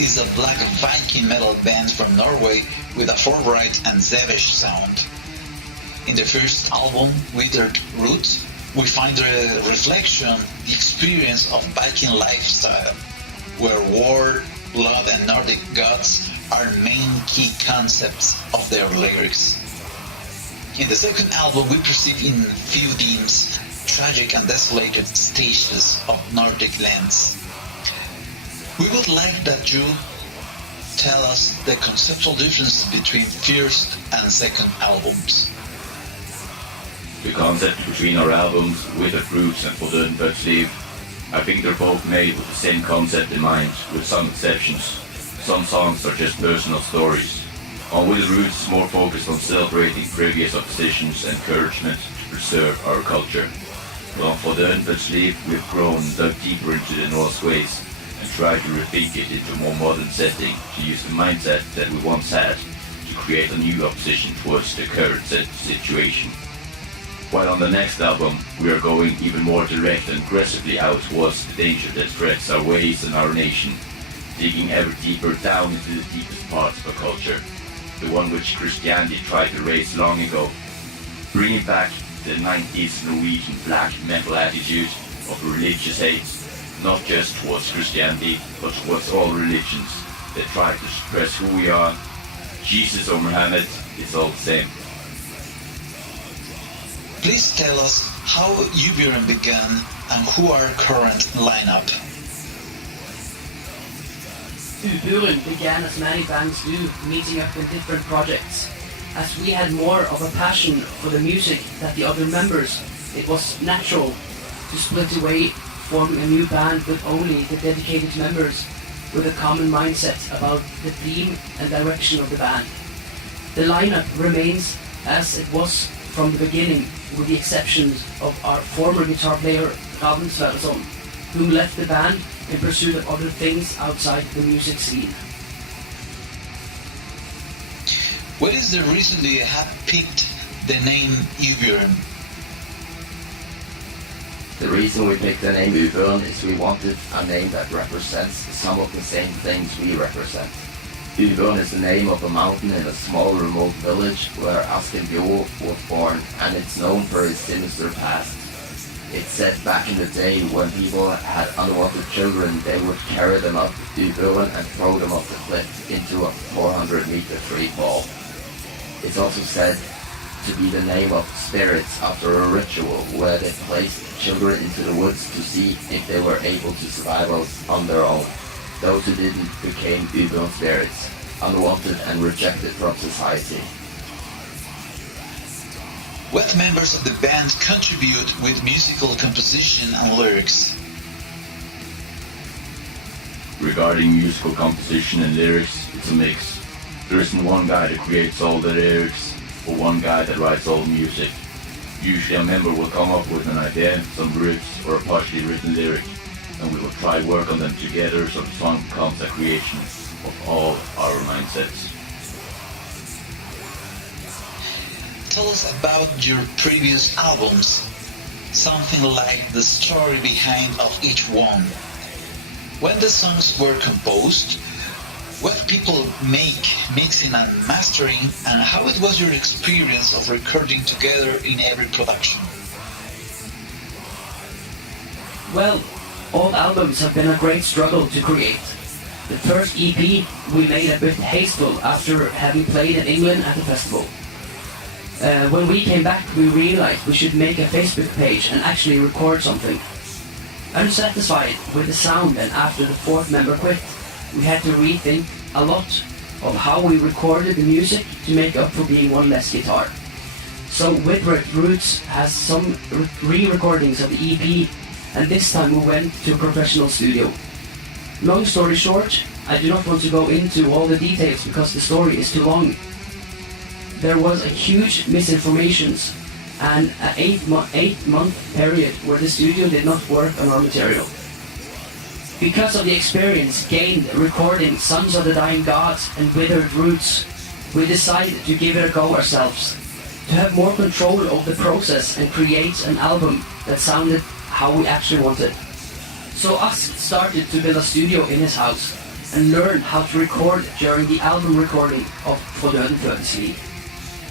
is a black Viking Metal band from Norway with a forthright and savage sound. In the first album, Withered Roots, we find a reflection, the experience of Viking lifestyle, where war, blood and Nordic gods are main key concepts of their lyrics. In the second album, we perceive in few themes tragic and desolated stages of Nordic lands. We would like that you tell us the conceptual difference between first and second albums. The concept between our albums, Withered Roots and Thord, I think they're both made with the same concept in mind, with some exceptions. Some songs are just personal stories. On Withered Roots is more focused on celebrating previous oppositions and encouragement to preserve our culture. But on Thord, we've grown and dug deeper into the Norse ways and tried to rethink it into a more modern setting to use the mindset that we once had to create a new opposition towards the current situation. While on the next album, we are going even more direct and aggressively out towards the danger that threats our ways and our nation, digging ever deeper down into the deepest parts of our culture, the one which Christianity tried to erase long ago, bringing back the 90s Norwegian Black metal attitude of religious hate, not just towards Christianity, but towards all religions that try to suppress who we are. Jesus or Muhammad, it's all the same. Please tell us how Uburen began and who are current lineup. Uburen began as many bands do, meeting up in different projects. As we had more of a passion for the music than the other members, it was natural to split away, forming a new band with only the dedicated members with a common mindset about the theme and direction of the band. The lineup remains as it was from the beginning, with the exceptions of our former guitar player Rogaland-Norway, who left the band in pursuit of other things outside the music scene. What is the reason you have picked the name Uburen? The reason we picked the name Uburen is we wanted a name that represents some of the same things we represent. Uburen is the name of a mountain in a small remote village where Bior was born, and it's known for its sinister past. It's said back in the day when people had unwanted children, they would carry them up Uburen and throw them off the cliff into a 400-meter free fall. It's also said to be the name of spirits after a ritual where they placed children into the woods to see if they were able to survive on their own. Those who didn't became Uburen spirits, unwanted and rejected from society. What members of the band contribute with musical composition and lyrics? Regarding musical composition and lyrics, it's a mix. There isn't one guy that creates all the lyrics, or one guy that writes all the music. Usually a member will come up with an idea, some riffs, or a partially written lyric, and we will try work on them together so the song becomes a creation of all our mindsets. Tell us about your previous albums, something like the story behind of each one. When the songs were composed, what people make, mixing and mastering, and how it was your experience of recording together in every production? Well, all albums have been a great struggle to create. The first EP we made a bit hasteful after having played in England at the festival. When we came back, we realized we should make a Facebook page and actually record something. Unsatisfied with the sound, and after the fourth member quit, we had to rethink a lot of how we recorded the music to make up for being one less guitar. So Withered Roots has some re-recordings of the EP, and this time we went to a professional studio. Long story short, I do not want to go into all the details because the story is too long. There was a huge misinformation and an 8-month period where the studio did not work on our material. Because of the experience gained recording Sons of the Dying Gods and Withered Roots, we decided to give it a go ourselves, to have more control of the process and create an album that sounded how we actually wanted. So Us started to build a studio in his house, and learn how to record during the album recording of For Døden Fødes Liv.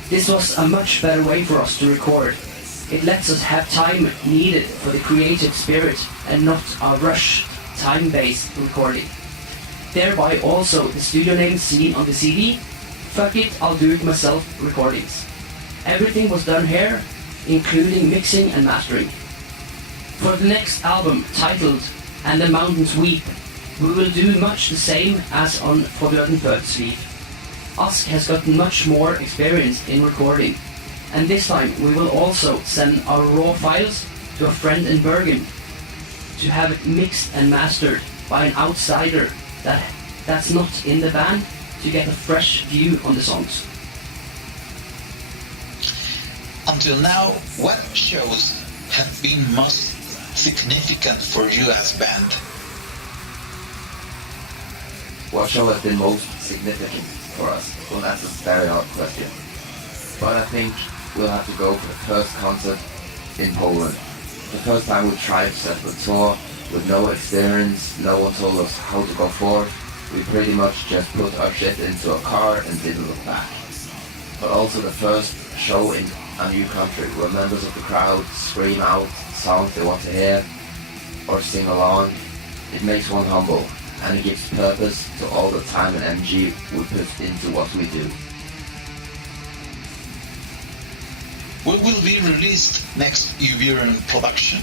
This was a much better way for us to record. It lets us have time needed for the creative spirit and not a rushed, time-based recording. Thereby also the studio name seen on the CD, Fuck It, I'll Do It Myself recordings. Everything was done here, including mixing and mastering. For the next album, titled And the Mountains Weep, we will do much the same as on For Døden Fødes Liv. Ask has gotten much more experience in recording, and this time we will also send our raw files to a friend in Bergen to have it mixed and mastered by an outsider that's not in the band to get a fresh view on the songs. Until now, what shows have been most significant for you as band? What show has been most significant for us? Well, that's a very hard question. But I think we'll have to go for the first concert in Poland. The first time we tried to set up a tour with no experience, no one told us how to go forward. We pretty much just put our shit into a car and didn't look back. But also the first show in a new country where members of the crowd scream out songs they want to hear or sing along. It makes one humble, and it gives purpose to all the time and energy we put into what we do. What will be released next Uburen production?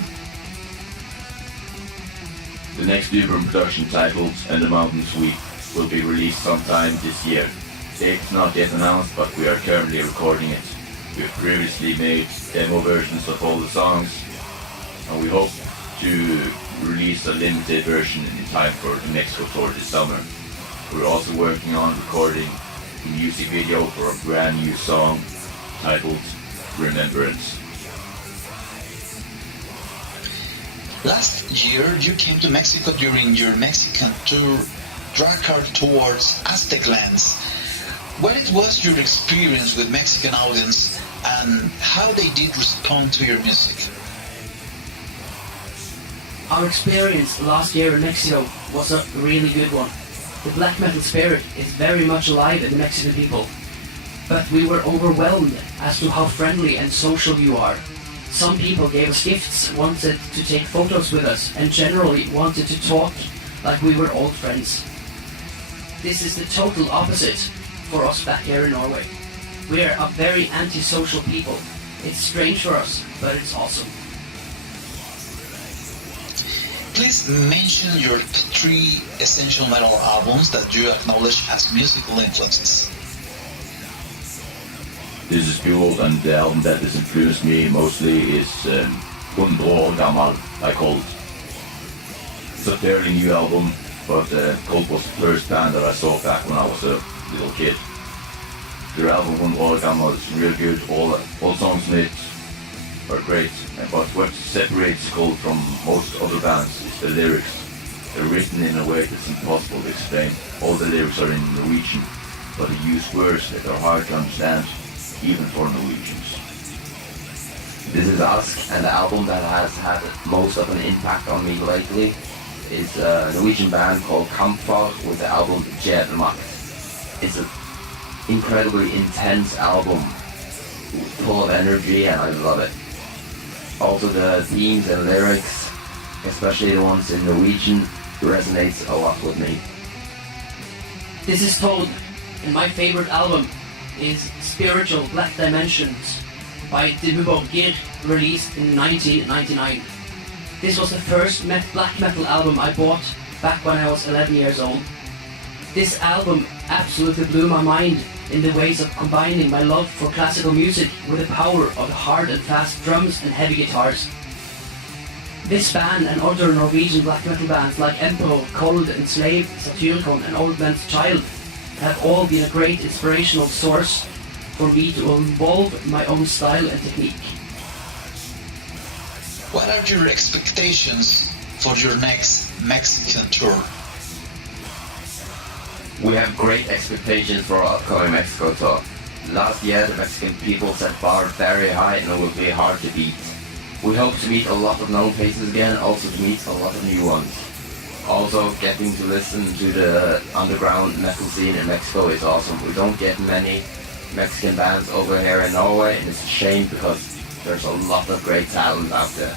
The next Uburen production, titled And the Mountains Weep, will be released sometime this year. Date is not yet announced, but we are currently recording it. We have previously made demo versions of all the songs, and we hope to release a limited version in time for the Mexico tour this summer. We're also working on recording a music video for a brand new song titled Remembrance. Last year you came to Mexico during your Mexican tour, Drakkar towards Aztec lands. What it was your experience with Mexican audience and how they did respond to your music? Our experience last year in Mexico was a really good one. The black metal spirit is very much alive in the Mexican people. But we were overwhelmed as to how friendly and social you are. Some people gave us gifts, wanted to take photos with us, and generally wanted to talk like we were old friends. This is the total opposite for us back here in Norway. We are a very antisocial people. It's strange for us, but it's awesome. Please mention your 3 essential metal albums that you acknowledge as musical influences. This is Bior, and the album that has influenced me mostly is 100 år gammal by Cold. It's a fairly new album, but Cold was the first band that I saw back when I was a little kid. Their album 100 år gammal is real good, all songs in it are great, but what separates Cold from most other bands is the lyrics. They're written in a way that's impossible to explain. All the lyrics are in Norwegian, but they use words that are hard to understand, even for Norwegians. This is Ask, and the album that has had most of an impact on me lately is a Norwegian band called Kampfar with the album Kjetilson. It's an incredibly intense album, full of energy, and I love it. Also the themes and lyrics, especially the ones in Norwegian, resonates a lot with me. This is Thord, and my favorite album is Spiritual Black Dimensions by Uburen, released in 1999. This was the first black metal album I bought back when I was 11 years old. This album absolutely blew my mind in the ways of combining my love for classical music with the power of the hard and fast drums and heavy guitars. This band and other Norwegian black metal bands like Empo, Cold, Enslaved, Satyricon and Old Man's Child have all been a great inspirational source for me to evolve my own style and technique. What are your expectations for your next Mexican tour? We have great expectations for our upcoming Mexico tour. Last year the Mexican people set bar very high and it will be hard to beat. We hope to meet a lot of known faces again, also to meet a lot of new ones. Also, getting to listen to the underground metal scene in Mexico is awesome. We don't get many Mexican bands over here in Norway, and it's a shame because there's a lot of great talent out there.